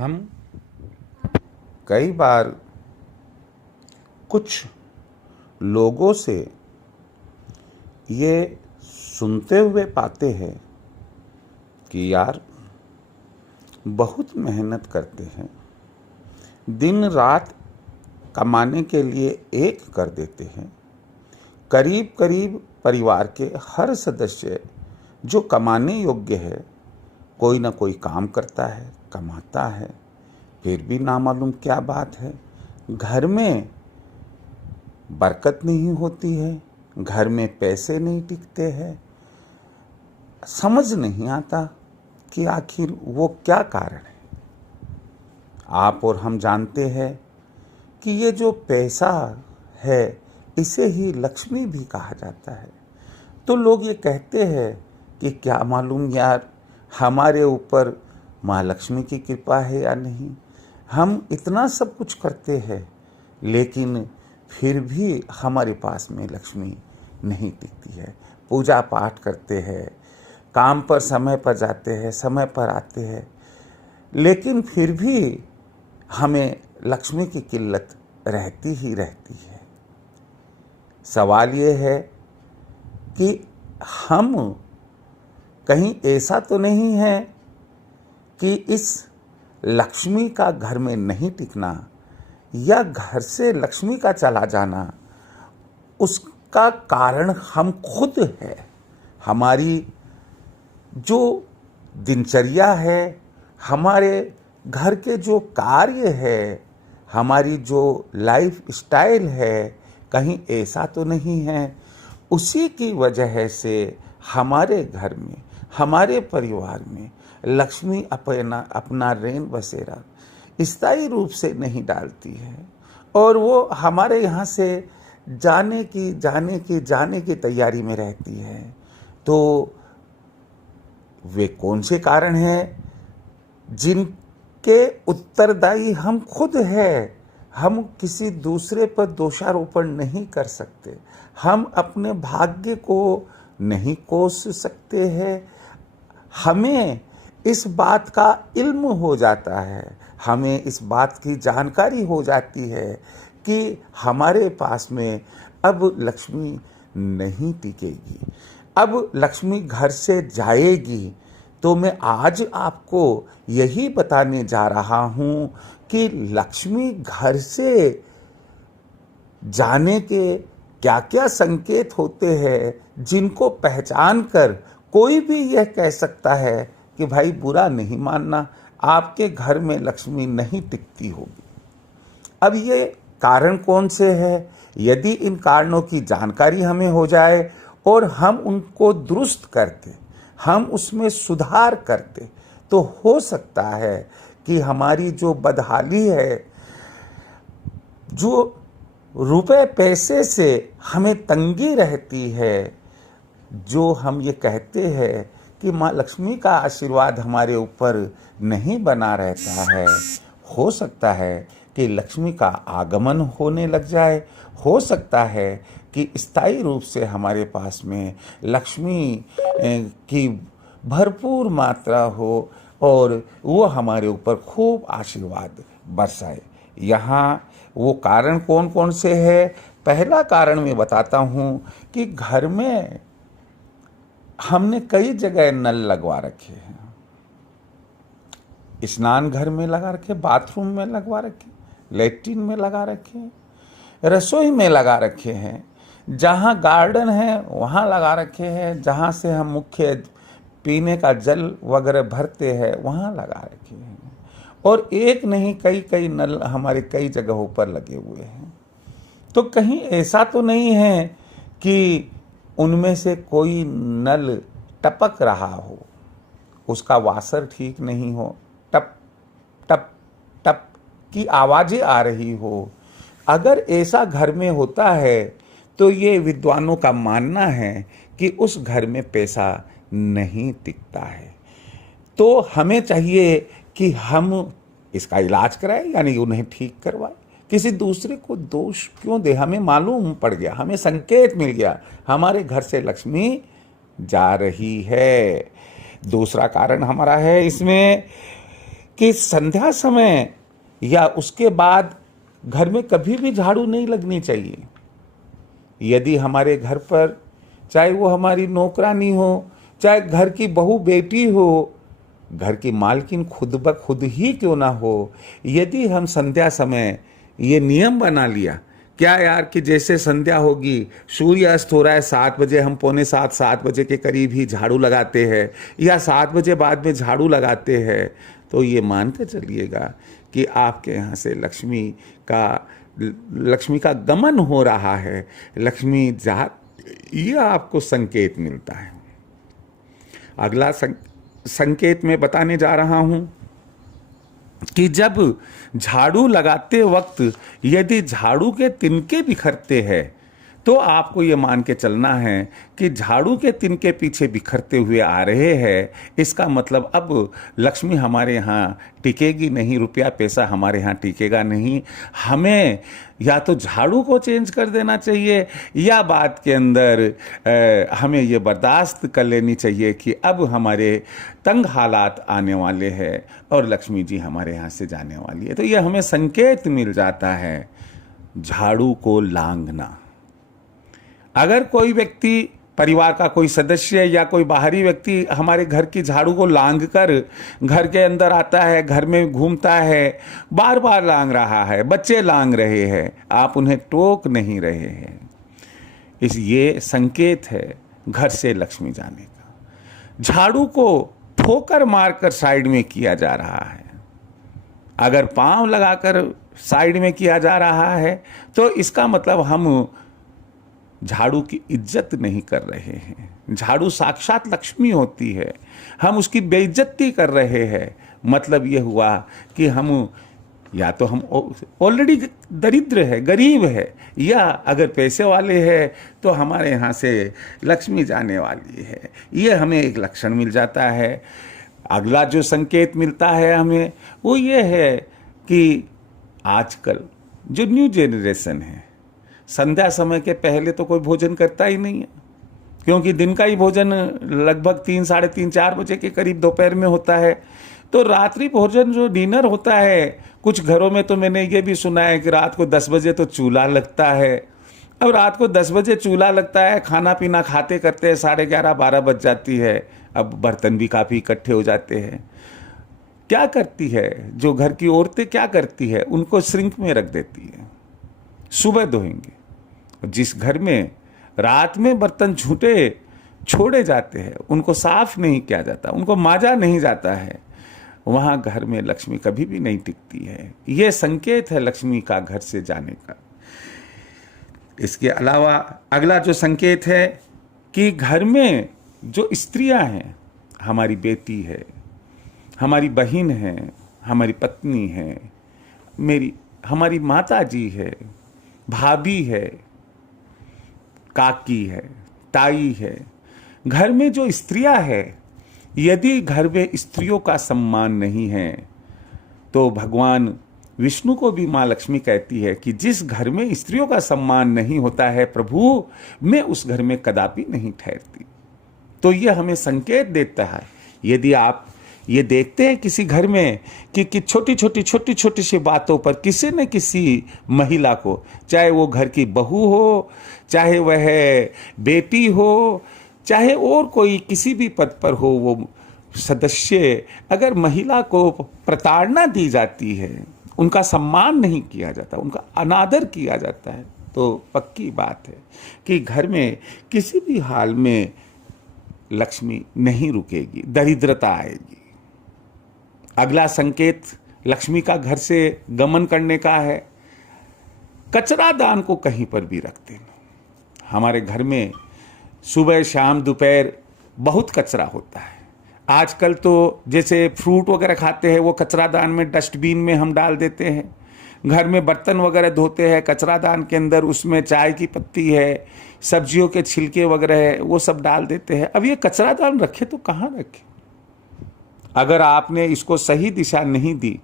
हम कई बार कुछ लोगों से ये सुनते हुए पाते हैं कि यार बहुत मेहनत करते हैं, दिन रात कमाने के लिए एक कर देते हैं। करीब करीब परिवार के हर सदस्य जो कमाने योग्य है, कोई ना कोई काम करता है, कमाता है, फिर भी नामालूम क्या बात है, घर में बरकत नहीं होती है, घर में पैसे नहीं टिकते हैं। समझ नहीं आता कि आखिर वो क्या कारण है। आप और हम जानते हैं कि ये जो पैसा है इसे ही लक्ष्मी भी कहा जाता है। तो लोग ये कहते हैं कि क्या मालूम यार हमारे ऊपर माँ लक्ष्मी की कृपा है या नहीं। हम इतना सब कुछ करते हैं लेकिन फिर भी हमारे पास में लक्ष्मी नहीं टिकती है। पूजा पाठ करते हैं, काम पर समय पर जाते हैं, समय पर आते हैं, लेकिन फिर भी हमें लक्ष्मी की किल्लत रहती ही रहती है। सवाल ये है कि हम कहीं ऐसा तो नहीं है कि इस लक्ष्मी का घर में नहीं टिकना या घर से लक्ष्मी का चला जाना उसका कारण हम खुद है। हमारी जो दिनचर्या है, हमारे घर के जो कार्य है, हमारी जो लाइफ स्टाइल है, कहीं ऐसा तो नहीं है उसी की वजह से हमारे घर में, हमारे परिवार में लक्ष्मी अपना रैन बसेरा स्थायी रूप से नहीं डालती है और वो हमारे यहाँ से जाने की तैयारी में रहती है। तो वे कौन से कारण हैं जिनके उत्तरदायी हम खुद हैं। हम किसी दूसरे पर दोषारोपण नहीं कर सकते, हम अपने भाग्य को नहीं कोस सकते हैं। हमें इस बात का इल्म हो जाता है, हमें इस बात की जानकारी हो जाती है कि हमारे पास में अब लक्ष्मी नहीं टिकेगी, अब लक्ष्मी घर से जाएगी। तो मैं आज आपको यही बताने जा रहा हूँ कि लक्ष्मी घर से जाने के क्या क्या संकेत होते हैं जिनको पहचान कर कोई भी यह कह सकता है कि भाई बुरा नहीं मानना, आपके घर में लक्ष्मी नहीं टिकती होगी। अब ये कारण कौन से हैं? यदि इन कारणों की जानकारी हमें हो जाए और हम उनको दुरुस्त करते, हम उसमें सुधार करते, तो हो सकता है कि हमारी जो बदहाली है, जो रुपए पैसे से हमें तंगी रहती है, जो हम ये कहते हैं कि माँ लक्ष्मी का आशीर्वाद हमारे ऊपर नहीं बना रहता है, हो सकता है कि लक्ष्मी का आगमन होने लग जाए। हो सकता है कि स्थायी रूप से हमारे पास में लक्ष्मी की भरपूर मात्रा हो और वो हमारे ऊपर खूब आशीर्वाद बरसाए। यहाँ वो कारण कौन कौन से हैं? पहला कारण मैं बताता हूँ कि घर में हमने कई जगह नल लगवा रखे हैं। स्नान घर में लगा रखे, बाथरूम में लगवा रखे, लैट्रिन में लगा रखे, रसोई में लगा रखे हैं, जहाँ गार्डन है वहाँ लगा रखे हैं, जहाँ से हम मुख्य पीने का जल वगैरह भरते हैं वहाँ लगा रखे हैं। और एक नहीं कई कई नल हमारे कई जगहों पर लगे हुए हैं। तो कहीं ऐसा तो नहीं है कि उनमें से कोई नल टपक रहा हो, उसका वासर ठीक नहीं हो, टप टप टप की आवाजें आ रही हो। अगर ऐसा घर में होता है तो ये विद्वानों का मानना है कि उस घर में पैसा नहीं टिकता है। तो हमें चाहिए कि हम इसका इलाज कराएं, यानी उन्हें ठीक करवाएं। किसी दूसरे को दोष क्यों दे? हमें मालूम पड़ गया, हमें संकेत मिल गया, हमारे घर से लक्ष्मी जा रही है। दूसरा कारण हमारा है इसमें कि संध्या समय या उसके बाद घर में कभी भी झाड़ू नहीं लगनी चाहिए। यदि हमारे घर पर, चाहे वो हमारी नौकरानी हो, चाहे घर की बहू बेटी हो, घर की मालकिन खुद ब खुद ही क्यों ना हो, यदि हम संध्या समय ये नियम बना लिया, क्या यार, कि जैसे संध्या होगी, सूर्य अस्त हो रहा है 7 बजे, हम 6:45 7 बजे के करीब ही झाड़ू लगाते हैं या 7 बजे बाद में झाड़ू लगाते हैं, तो ये मान कर चलिएगा कि आपके यहाँ से लक्ष्मी का गमन हो रहा है, लक्ष्मी जा, ये आपको संकेत मिलता है। अगला संकेत मैं बताने जा रहा हूं कि जब झाड़ू लगाते वक्त यदि झाड़ू के तिनके बिखरते हैं तो आपको ये मान के चलना है कि झाड़ू के तिनके पीछे बिखरते हुए आ रहे हैं। इसका मतलब अब लक्ष्मी हमारे यहाँ टिकेगी नहीं, रुपया पैसा हमारे यहाँ टिकेगा नहीं। हमें या तो झाड़ू को चेंज कर देना चाहिए या बात के अंदर हमें ये बर्दाश्त कर लेनी चाहिए कि अब हमारे तंग हालात आने वाले हैं और लक्ष्मी जी हमारे यहाँ से जाने वाली है। तो ये हमें संकेत मिल जाता है झाड़ू को लांघना। अगर कोई व्यक्ति, परिवार का कोई सदस्य या कोई बाहरी व्यक्ति हमारे घर की झाड़ू को लांघ कर घर के अंदर आता है, घर में घूमता है, बार बार लांघ रहा है, बच्चे लांघ रहे हैं, आप उन्हें टोक नहीं रहे हैं, ये संकेत है घर से लक्ष्मी जाने का। झाड़ू को ठोकर मारकर साइड में किया जा रहा है, अगर पांव लगाकर साइड में किया जा रहा है तो इसका मतलब हम झाड़ू की इज्जत नहीं कर रहे हैं। झाड़ू साक्षात लक्ष्मी होती है, हम उसकी बेइज्जती कर रहे हैं। मतलब ये हुआ कि हम या तो हम ऑलरेडी दरिद्र है, गरीब है, या अगर पैसे वाले हैं तो हमारे यहाँ से लक्ष्मी जाने वाली है। ये हमें एक लक्षण मिल जाता है। अगला जो संकेत मिलता है हमें वो ये है कि आजकल जो न्यू जेनरेशन है, संध्या समय के पहले तो कोई भोजन करता ही नहीं है, क्योंकि दिन का ही भोजन लगभग 3, साढ़े 3, 4 बजे के करीब दोपहर में होता है। तो रात्रि भोजन जो डिनर होता है, कुछ घरों में तो मैंने ये भी सुना है कि रात को 10 बजे तो चूल्हा लगता है। अब रात को 10 बजे चूल्हा लगता है, खाना पीना खाते करते 11:30 12 बज जाती है। अब बर्तन भी काफ़ी इकट्ठे हो जाते हैं। क्या करती है जो घर की औरतें, क्या करती है, उनको श्रिंक में रख देती है, सुबह धोएंगे। जिस घर में रात में बर्तन झूठे छोड़े जाते हैं, उनको साफ नहीं किया जाता, उनको मांजा नहीं जाता है, वहां घर में लक्ष्मी कभी भी नहीं टिकती है। यह संकेत है लक्ष्मी का घर से जाने का। इसके अलावा अगला जो संकेत है कि घर में जो स्त्रियां हैं, हमारी बेटी है, हमारी बहन है, हमारी पत्नी है, हमारी माता जी है, भाभी है, काकी है, ताई है, घर में जो स्त्रियां है, यदि घर में स्त्रियों का सम्मान नहीं है तो भगवान विष्णु को भी माँ लक्ष्मी कहती है कि जिस घर में स्त्रियों का सम्मान नहीं होता है प्रभु, मैं उस घर में कदापि नहीं ठहरती। तो यह हमें संकेत देता है। यदि आप ये देखते हैं किसी घर में कि छोटी छोटी सी बातों पर किसी न किसी महिला को, चाहे वो घर की बहू हो, चाहे वह बेटी हो, चाहे और कोई किसी भी पद पर हो वो सदस्य, अगर महिला को प्रताड़ना दी जाती है, उनका सम्मान नहीं किया जाता, उनका अनादर किया जाता है, तो पक्की बात है कि घर में किसी भी हाल में लक्ष्मी नहीं रुकेगी, दरिद्रता आएगी। अगला संकेत लक्ष्मी का घर से गमन करने का है, कचरा दान को कहीं पर भी रख देना। हमारे घर में सुबह शाम दोपहर बहुत कचरा होता है। आजकल तो जैसे फ्रूट वगैरह खाते हैं वो कचरा दान में, डस्टबिन में हम डाल देते हैं। घर में बर्तन वगैरह धोते हैं, कचरा दान के अंदर उसमें चाय की पत्ती है, सब्जियों के छिलके वगैरह है, वो सब डाल देते हैं। अब ये कचरा दान रखे तो कहाँ रखे? अगर आपने इसको सही दिशा नहीं दी,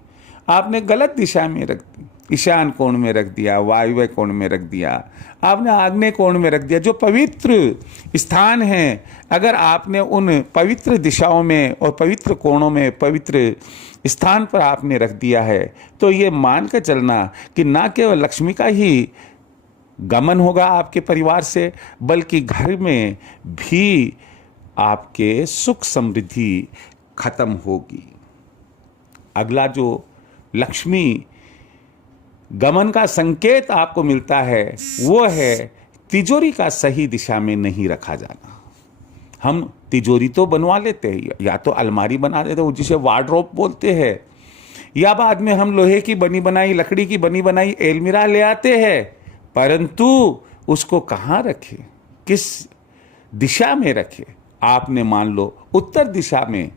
आपने गलत दिशा में रख दी, ईशान कोण में रख दिया, वायव्य कोण में रख दिया, आपने आग्नेय कोण में रख दिया, जो पवित्र स्थान हैं, अगर आपने उन पवित्र दिशाओं में और पवित्र कोणों में, पवित्र स्थान पर आपने रख दिया है, तो ये मान कर चलना कि ना केवल लक्ष्मी का ही गमन होगा आपके परिवार से, बल्कि घर में भी आपके सुख समृद्धि खत्म होगी। अगला जो लक्ष्मी गमन का संकेत आपको मिलता है वो है तिजोरी का सही दिशा में नहीं रखा जाना। हम तिजोरी तो बनवा लेते हैं, या तो अलमारी बना देते हैं जिसे वार्डरोब बोलते हैं, या बाद में हम लोहे की बनी बनाई, लकड़ी की बनी बनाई अलमीरा ले आते हैं, परंतु उसको कहाँ रखें, किस दिशा में रखें। आपने मान लो उत्तर दिशा में,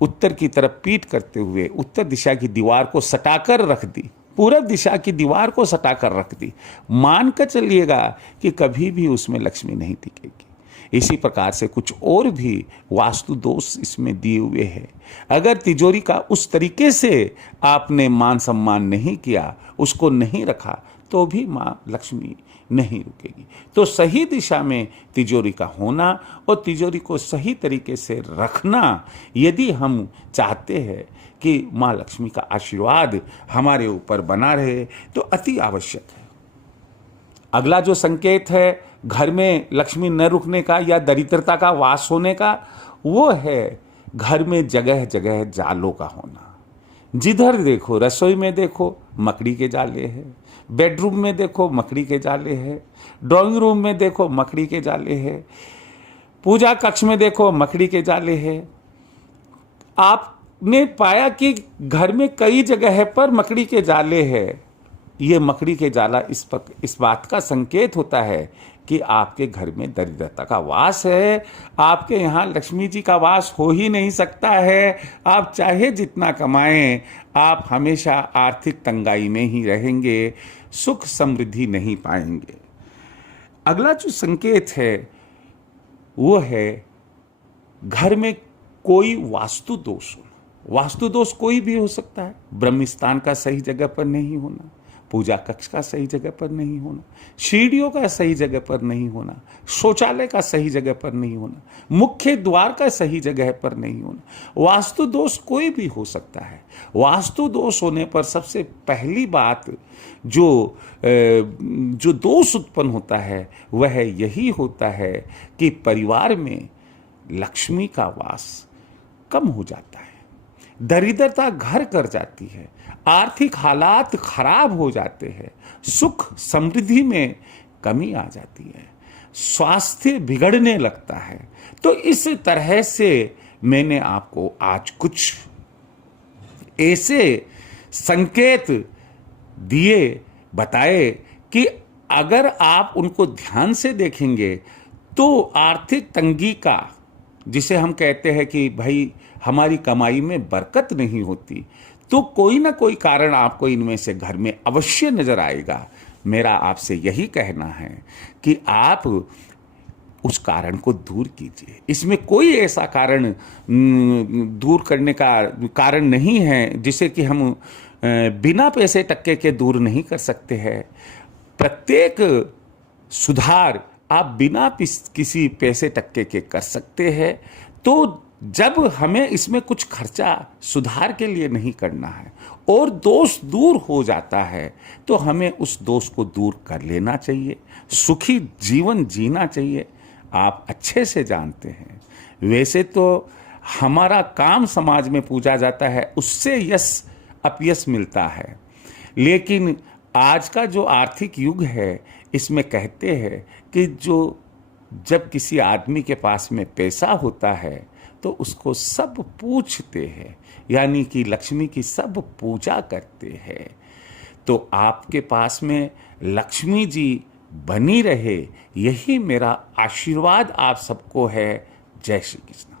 उत्तर की तरफ पीठ करते हुए उत्तर दिशा की दीवार को सटाकर रख दी, पूरब दिशा की दीवार को सटाकर रख दी, मान कर चलिएगा कि कभी भी उसमें लक्ष्मी नहीं टिकेगी। इसी प्रकार से कुछ और भी वास्तु दोष इसमें दिए हुए हैं। अगर तिजोरी का उस तरीके से आपने मान सम्मान नहीं किया, उसको नहीं रखा, तो भी माँ लक्ष्मी नहीं रुकेगी। तो सही दिशा में तिजोरी का होना और तिजोरी को सही तरीके से रखना, यदि हम चाहते हैं कि माँ लक्ष्मी का आशीर्वाद हमारे ऊपर बना रहे, तो अति आवश्यक है। अगला जो संकेत है घर में लक्ष्मी न रुकने का या दरिद्रता का वास होने का, वो है घर में जगह जगह जालों का होना। जिधर देखो, रसोई में देखो मकड़ी के जाले हैं, बेडरूम में देखो मकड़ी के जाले हैं, ड्राइंग रूम में देखो मकड़ी के जाले हैं, पूजा कक्ष में देखो मकड़ी के जाले हैं। आपने पाया कि घर में कई जगह पर मकड़ी के जाले हैं। ये मकड़ी के जाला इस बात का संकेत होता है कि आपके घर में दरिद्रता का वास है, आपके यहाँ लक्ष्मी जी का वास हो ही नहीं सकता है। आप चाहे जितना कमाएं, आप हमेशा आर्थिक तंगाई में ही रहेंगे, सुख समृद्धि नहीं पाएंगे। अगला जो संकेत है वो है घर में कोई वास्तु दोष होना। वास्तु दोष कोई भी हो सकता है। ब्रह्म स्थान का सही जगह पर नहीं होना, पूजा कक्ष का सही जगह पर नहीं होना, सीढ़ियों का सही जगह पर नहीं होना, शौचालय का सही जगह पर नहीं होना, मुख्य द्वार का सही जगह पर नहीं होना। वास्तु दोष कोई भी हो सकता है। वास्तु दोष होने पर सबसे पहली बात जो दोष उत्पन्न होता है वह यही होता है कि परिवार में लक्ष्मी का वास कम हो जाता है, दरिद्रता घर कर जाती है, आर्थिक हालात खराब हो जाते हैं, सुख समृद्धि में कमी आ जाती है, स्वास्थ्य बिगड़ने लगता है। तो इस तरह से मैंने आपको आज कुछ ऐसे संकेत दिए, बताए कि अगर आप उनको ध्यान से देखेंगे तो आर्थिक तंगी का, जिसे हम कहते हैं कि भाई हमारी कमाई में बरकत नहीं होती, तो कोई ना कोई कारण आपको इनमें से घर में अवश्य नजर आएगा। मेरा आपसे यही कहना है कि आप उस कारण को दूर कीजिए। इसमें कोई ऐसा कारण दूर करने का कारण नहीं है जिसे कि हम बिना पैसे टक्के के दूर नहीं कर सकते हैं। प्रत्येक सुधार आप बिना किसी पैसे टक्के के कर सकते हैं। तो जब हमें इसमें कुछ खर्चा सुधार के लिए नहीं करना है और दोष दूर हो जाता है, तो हमें उस दोष को दूर कर लेना चाहिए, सुखी जीवन जीना चाहिए। आप अच्छे से जानते हैं, वैसे तो हमारा काम समाज में पूजा जाता है, उससे यश अपयश मिलता है, लेकिन आज का जो आर्थिक युग है इसमें कहते हैं कि जब किसी आदमी के पास में पैसा होता है तो उसको सब पूछते हैं, यानी कि लक्ष्मी की सब पूजा करते हैं। तो आपके पास में लक्ष्मी जी बनी रहे, यही मेरा आशीर्वाद आप सबको है। जय श्री कृष्ण।